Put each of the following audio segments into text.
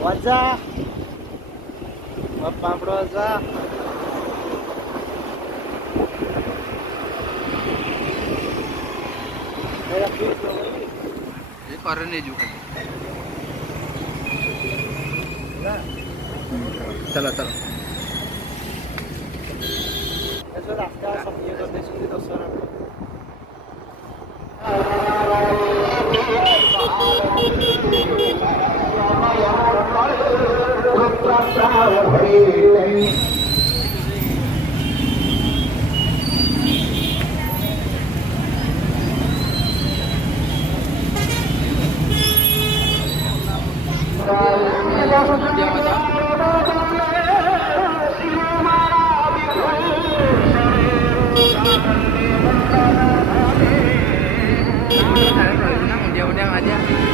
Wajah, Bapak Broza. ये करने जो चलो चलो ऐसा रास्ता सब ये करने से तो sir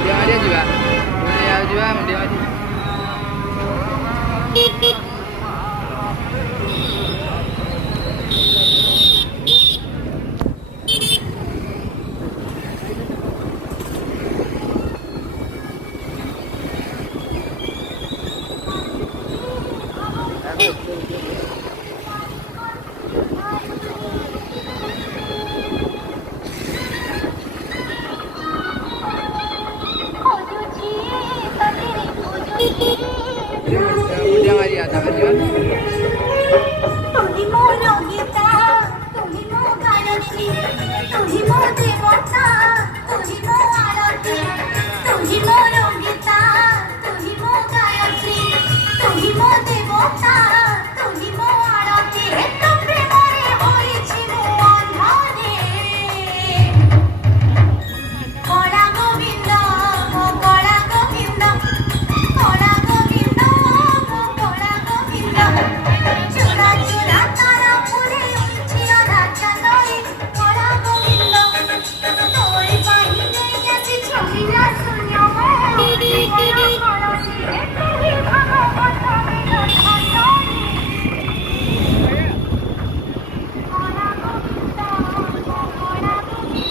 dia aja juga dia aja dia nggak diatakan juga तुम्ही मोर गीता तुम्ही मो गायत्री तुम्ही मो देवता तुम्ही मो आरती तुम्ही मोर गीता तुम्ही मो गायत्री तुम्ही मो देवता तुम्ही मो आरती तुम्ही मोरे होईछि मो अंधारे कळा गोविंद मो कळा गोविंद कळा गोविंद मो कळा गोविंद चुरा चुरा तारा पुरे उंचिया राजा नई कळा गोविंद तोय पाही गई आछि छबिला शून्य मोरी कळा कळसी तुम्ही भगवत मेरा ठाकुरी कळा गोविंद मो कळा गोविंद कळा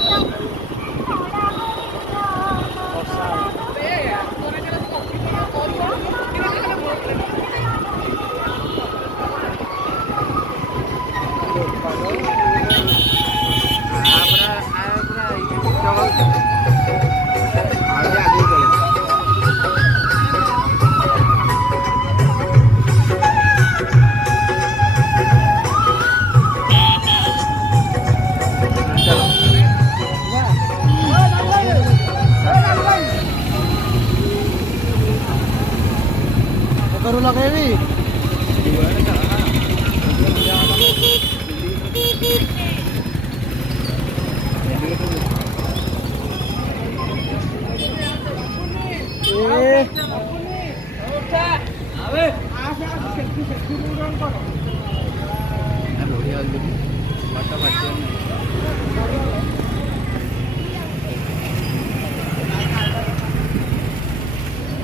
करू लगे भी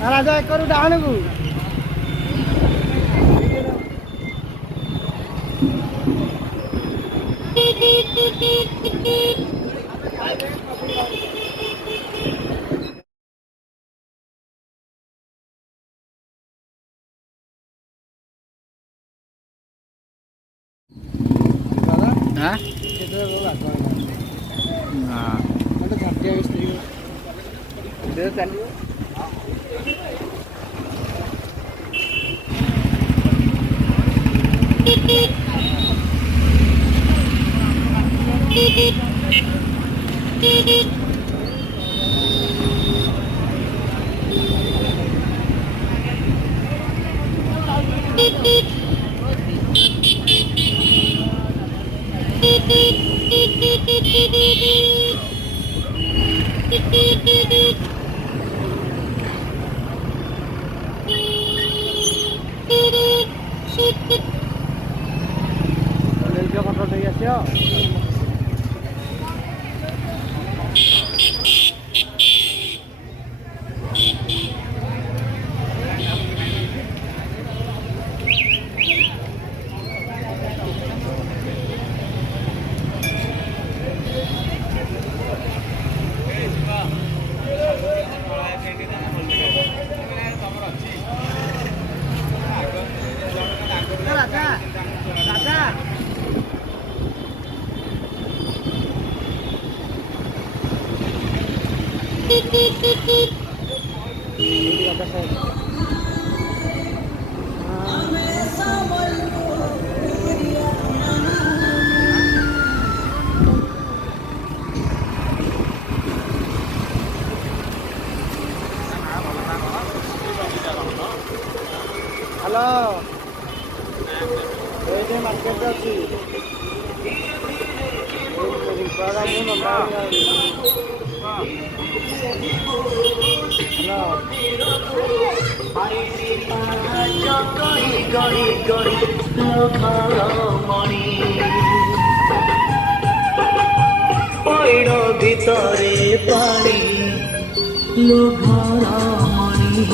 राजा करू डाहन को Hah? itu bola Nah, ada sabda istri dia kan Dia kontrol dia siapa? Hello ये मार्केट अच्छी ভিতরে পানি লোঘরা মনি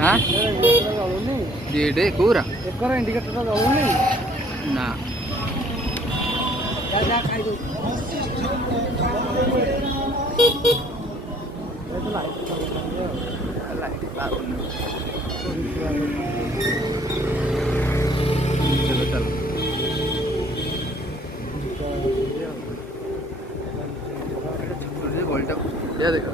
हाँ डेढ़ पूरा इंडिकेटर जलुनी ना चलो चलो बॉल्टा या देखो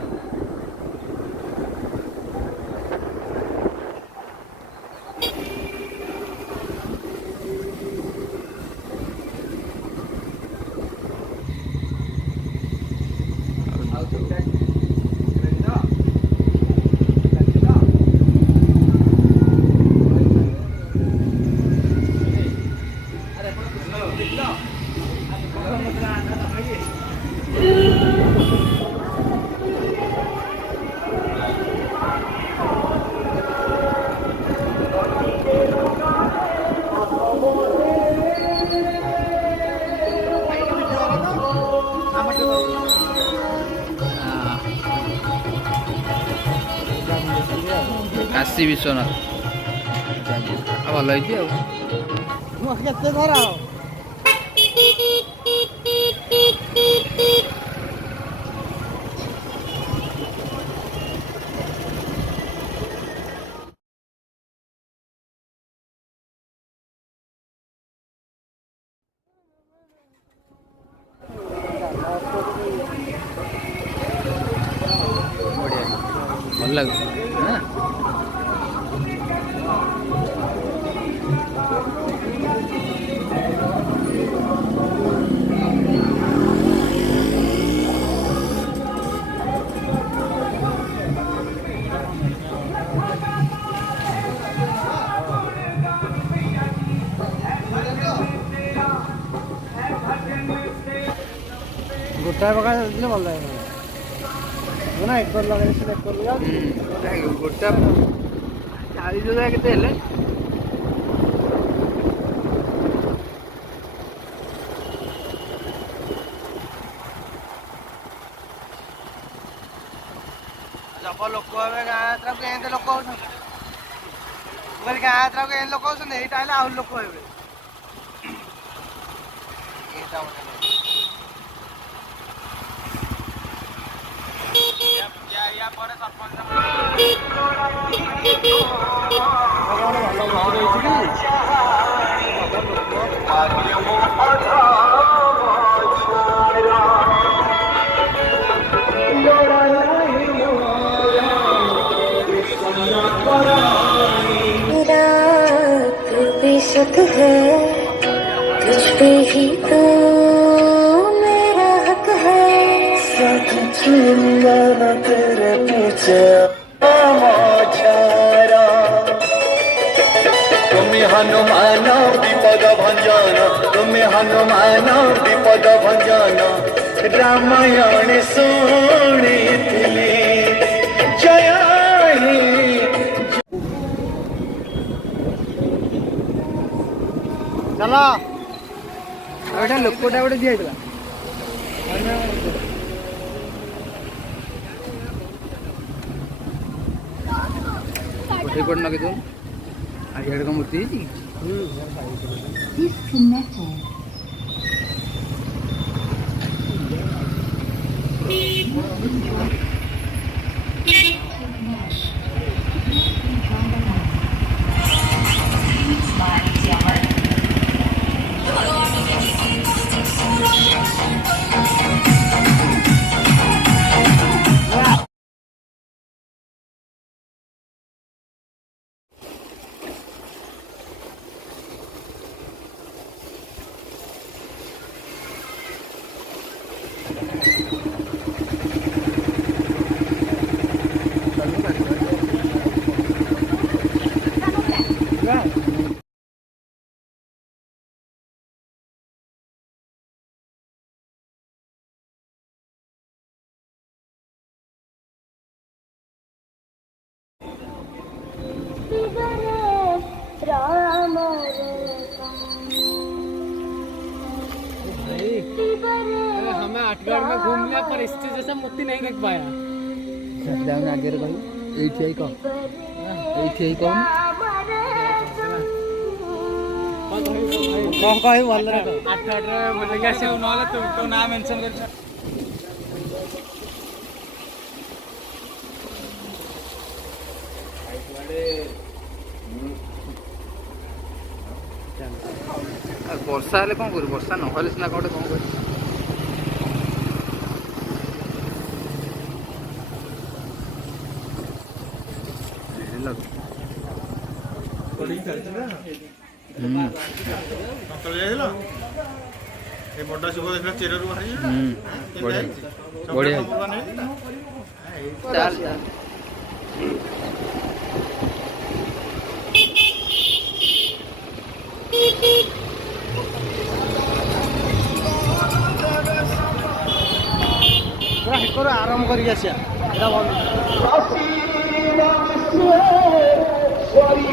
काशी विश्वनाथ भल होती केते धरा बढ़िया भल लगे हाँ गोटाए पका भल लगे ना एक लगे एक गोटा 40,000 केते हेले जब लोक गाँ एंते लोक गाँ लोक टाइम आउ लोक बेशक है तुझ पे ही तो मेरा हक है साथ छूंगा न तेरे पीछे मोछारा तुम्हें हनुमान विपद भंजन तुम्हें हनुमान विपद भंजन रामायण शुणिथिली जय हे चलो गोटे लोकटा गोटे दिखाई उठे पड़ ना तुम आज हेड का मूर्ति हमें आठगढ़ में घूम लिया पर इससे जैसा मूर्ति नहीं देख पाया। आगे कही ये कह ये कह तो नाम मेंशन कर वर्षा हेल्ले कौन कर वर्षा ना सीना कौटे कौन कर बड़ा शुभ देखा चेर बढ़िया चल चल पूरा हेकर आराम करके आसिया एटा Swari